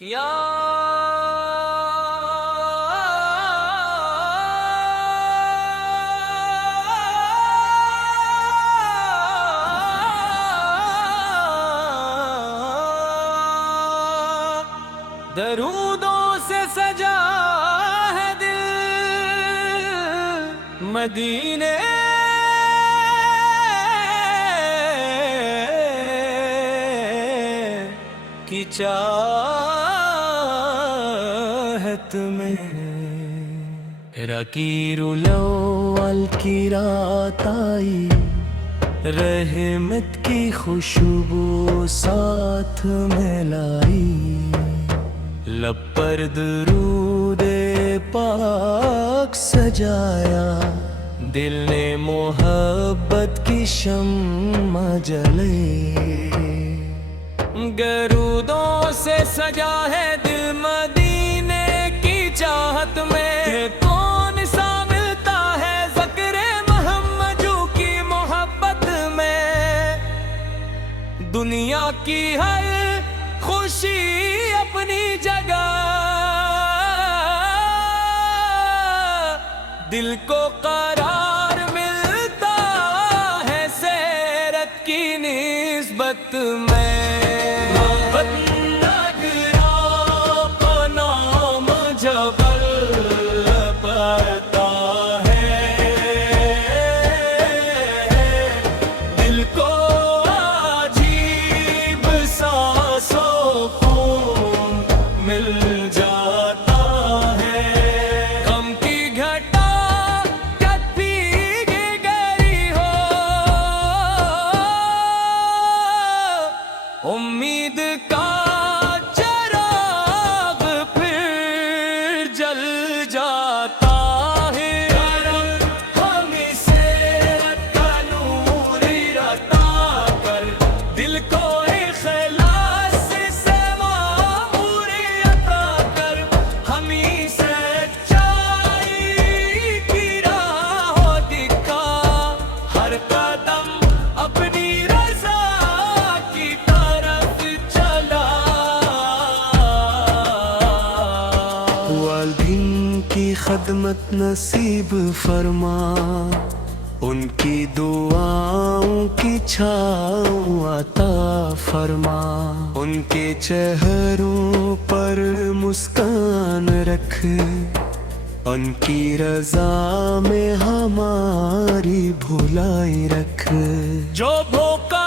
یا درودوں سے سجا ہے دل مدینے کی چاہت میں رقیر الاول کی رات آئی، رحمت کی خوشبو ساتھ میں لائی، لب پر درود پاک سجایا، دل نے محبت کی شمع جلائی۔ درودوں سے سجا ہے دل مدینے کی چاہت میں، کون سا ملتا ہے ذکر محمد کی محبت میں، دنیا کی ہر خوشی اپنی جگہ، دل کو قرار ملتا ہے سیرت کی نسبت میں۔ امید کا چراغ پھر جل جاتا ہے، ہم سیرت کا نور عطا کر، دل کو اخلاص سے معمور عطا کر، ہم سچائی کی راہ دکھا، ہر قدم اپنی رضا کی والدین کی خدمت نصیب فرما، ان کی دعاؤں کی چھاؤں عطا فرما، ان کے چہروں پر مسکان رکھ، ان کی رضا میں ہماری بھلائی رکھ، جو بھوکا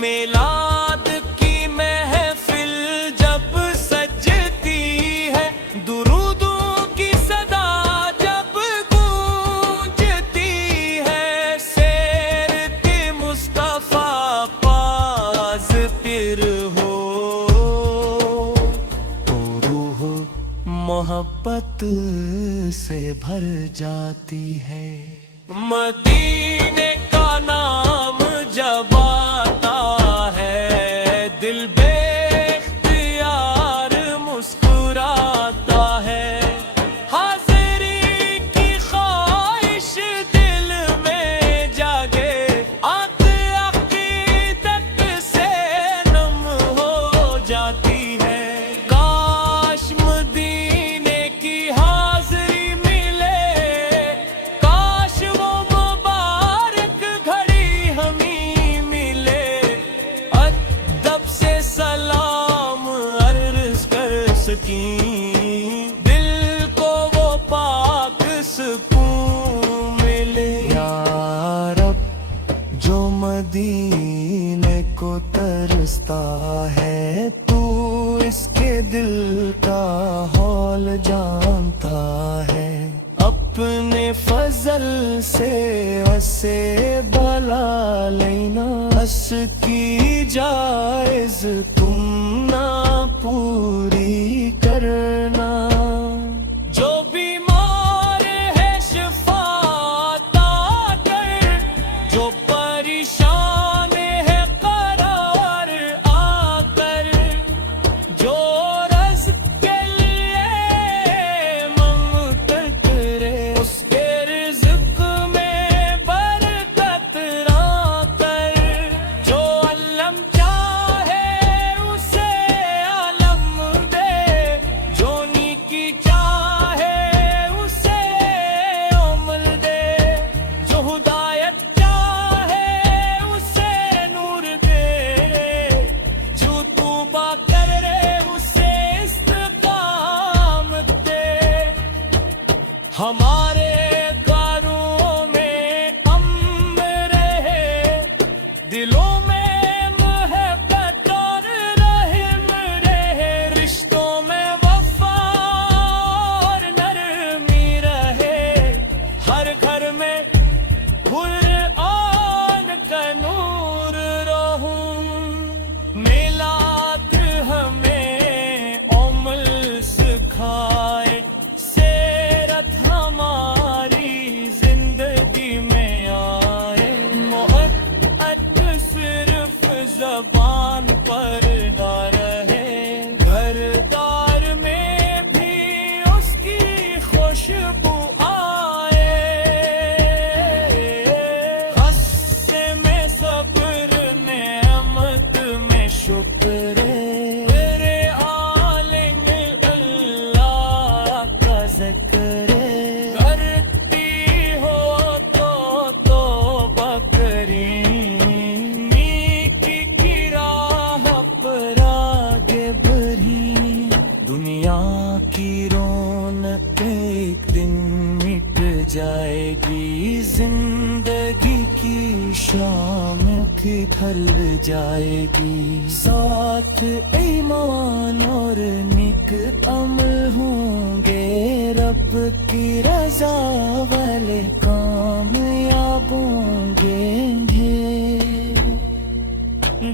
میلاد کی محفل جب سجتی ہے، درودوں کی صدا جب گونجتی ہے، سیرت مصطفیٰ پاس پھر ہو تو روح محبت سے بھر جاتی ہے۔ مدینے کا نام جب آتا ہے، دل بے اختیار مسکراتا ہے، حاضری کی خواہش دل میں جاگے، آنکھ عقیدت سے نم ہو جاتی ہے، کاش مدینے کی حاضری ملے، کاش وہ مبارک گھڑی ہمیں ملے، ادب سے سلام عرض کر سکیں، دل کو وہ پاک سکون ملے۔ یا رب جو مدینے کو ترستا ہے، تو اس کے دل کا حال جانتا ہے، اپنے فضل سے اسے بلا لینا، اس کی جائز تم نہ پوری کرنا، جو بیمار ہے شفا عطا کر، جو پریشان ہے قرار آ کر، جو رزق کے لیے ممتن کرے، اس کے رزق میں برکت را کر، جو علم چاہے اسے علم دے، جو نیکی چاہے اسے عمل دے، جو ہدایت چاہے اسے نور دے، جو توبہ کر رہے اسے استقامت دے، ہمارے گھروں میں امن رہے، دلوں میں محبت اور رحم رہے، رشتوں میں وفا اور نرمی رہے، ہر گھر میں قرآن کا نور رہوں، میلاد ہمیں عمل سکھائے، سیرت ہماری زندگی میں آئے، محبت صرف زبان پر نہ رہے، گھر دار میں بھی اس کی خوشبو آئے، غصے میں صبر، نعمت میں شکر، میرے عالم اللہ کا ذکر، کرتی ہو تو توبہ کریں، نیکی کی راہ پر آگے بڑھیں، دنیا کی رونق ایک دن مٹ جائے گی، زندگی کی شام کی ڈھل جائے گی، ساتھ ایمان اور نیک عمل ہوں گے، رب کی رضا والے کامیاب ہوں گے،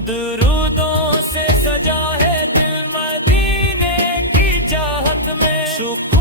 درودوں سے سجا ہے دل مدینے کی چاہت میں، شکر